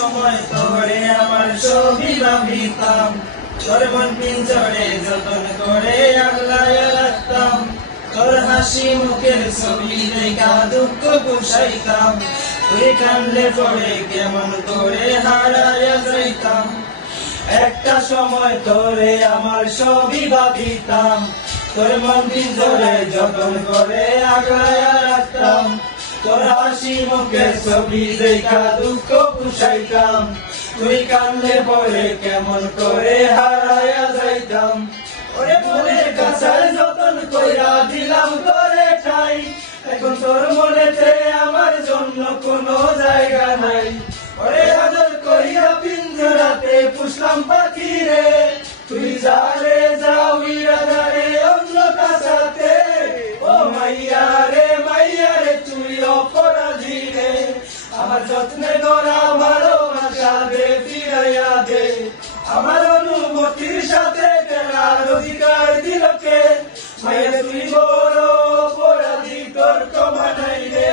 সময় তোরে আমার ছবি ভাবিতাম, তোর মন পিঞ্জরে যতন করে আগলায় রাখতাম, তোর হাসি মুখের ছবি দেখা দুঃখ বুঝাইতাম, তুই কান্দলে পড়ে কেমন করে হারাইয়া যাইতাম। একটা সময় তোরে আমার ছবি ভাবিতাম, তোর মন পিঞ্জরে যতন করে আগলায় রাখতাম, তোর হাসি মুখের ছবি দেখা দুঃখ বুঝাইতাম, তুই কান্দলে পড়ে কেমন করে হারাইয়া যাইতাম। ওরে মনের কাছার যতন কইরা দিলাম তোরে ঠাই, এখন তোর মনেতে আমার জন্য কোনো জায়গা নাই। ওরে আদর কইরা পিঞ্জরাতে পুষলাম পাখি রে, তুই যারে যাও ইরাদারে অন্য কাছাতে। ও মাইয়া রে তুই অপরাধী রে, আমার যত্নে গড়া ভালোবাসা দে ফিরাইয়া দে। আমার অনুমতির সাথে ফেরার অধিকার দিল কে, মাইয়া তুই বড় অপরাধী, তোর ক্ষমা নাই রে।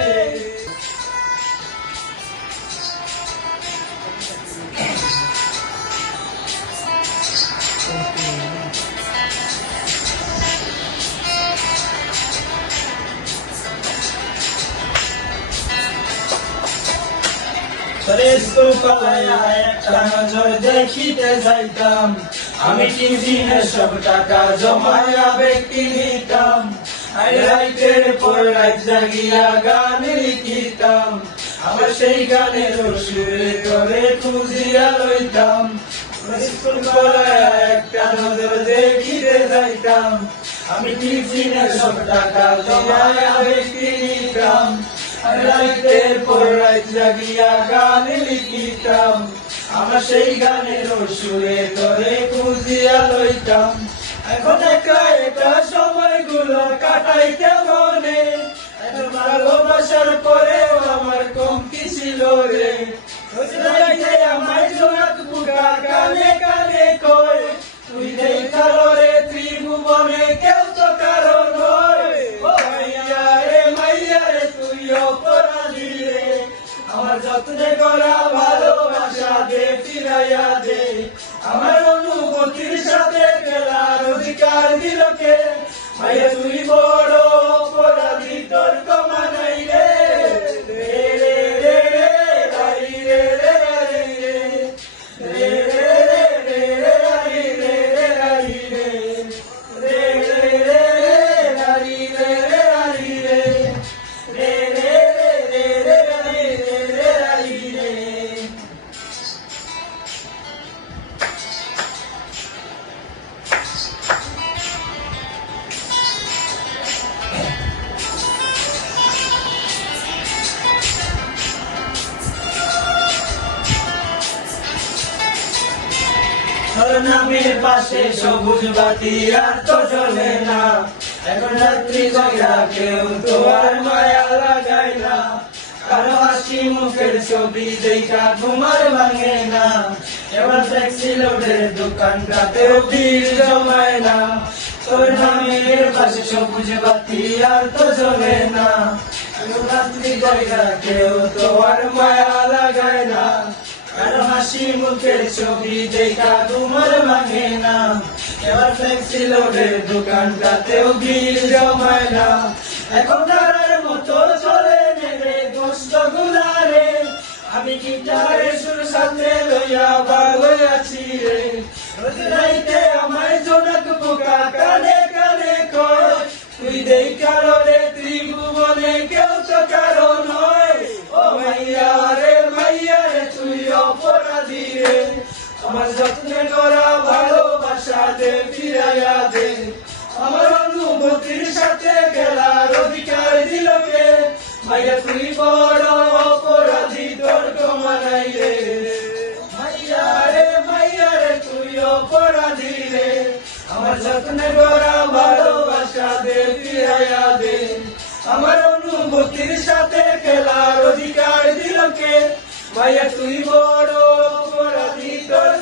তোরে স্কুল কলেজে একটা নজর দেখিতে যাইতাম, আমি টিফিনের সব টাকা জমায়া ব্যক্তি নিতাম, রাইতের পর রাত জাগিয়া গান লিখিতাম, আমার সেই গানের সুরে তোরে খুঁজিয়া লইতাম। স্কুল কলেজে একটা নজর দেখিতে যাইতাম, আমি টিফিনের সব টাকা জমায়া ব্যক্তি নিতাম, রাইতের পর রাত জাগিয়া গান লিখিতাম, আমরা সেই গানের সুরে তোরে খুঁজিয়া লইতাম। এখন একা একা সময়গুলো কাটাইতে মনে, এত ভালোবাসার পরেও আমার কমতি ছিল রে। রাইতে আমায় জোনাক বুকা কানে কানে কয়, তুই দেখার রে ত্রিভুবনে কেউ তো কারো নয়। ও মাইয়া রে তুই অপরাধী রে, আমার যত্নে করা ভালোবাসা দে ফিরাইয়া দে। আমার অনুভূতির সাথে খেলার অধিকার দিল কে, মাইয়া তুই বড় অপরাধী, তোর ক্ষমা নাই রে। তোর নামের পাশে সবুজ বাতি আর তো জ্বলে না, এখন রাত্রি জায়গা কেউ তো আর মায়া লাগায় না, কারো হাসি মুখের ছবি দেখা ঘুমার ভাঙে না, এবার ট্যাক্সি লোডের দোকানটাতেও ভিড় জমায় না। তোর নামের পাশে সবুজ বাতি আর তো জ্বলে না, এখন রাত্রি জায়গা কেউ তো আর মায়া লাগায় না, কারো হাসি মুখের ছবি দেখা ঘুমার ভাঙে না, এবার ট্যাক্সি লোডের দোকানটাতেও ভিড় জমায় না। এখন তারার মতো চলে নেবে দোস্ত গুলারে, আমি গিটারের সুর সাথে লইয়া ভালো আছি রে। রোজ রাইতে আমায় জোনাক বুকা কানে কানে কয়, তুই দেখার রে ত্রিভুবনে কেউ তো কারো নয়। ও মাইয়া রে তুই অপরাধী রে, আমার যত্নে করা ভালোবাসা দে ফিরাইয়া দে। আমার অনুভূতির সাথে খেলার অধিকার দিল কে, মাইয়া তুই বড় অপরাধী, তোর ক্ষমা নাই রে। মাইয়া রে তুই অপরাধী রে, আমার যত্নে করা ভালোবাসা দে ফিরাইয়া দে। আমার অনুভূতির সাথে খেলার অধিকার দিল কে, মাইয়া তুই বড় অপরাধী, তোর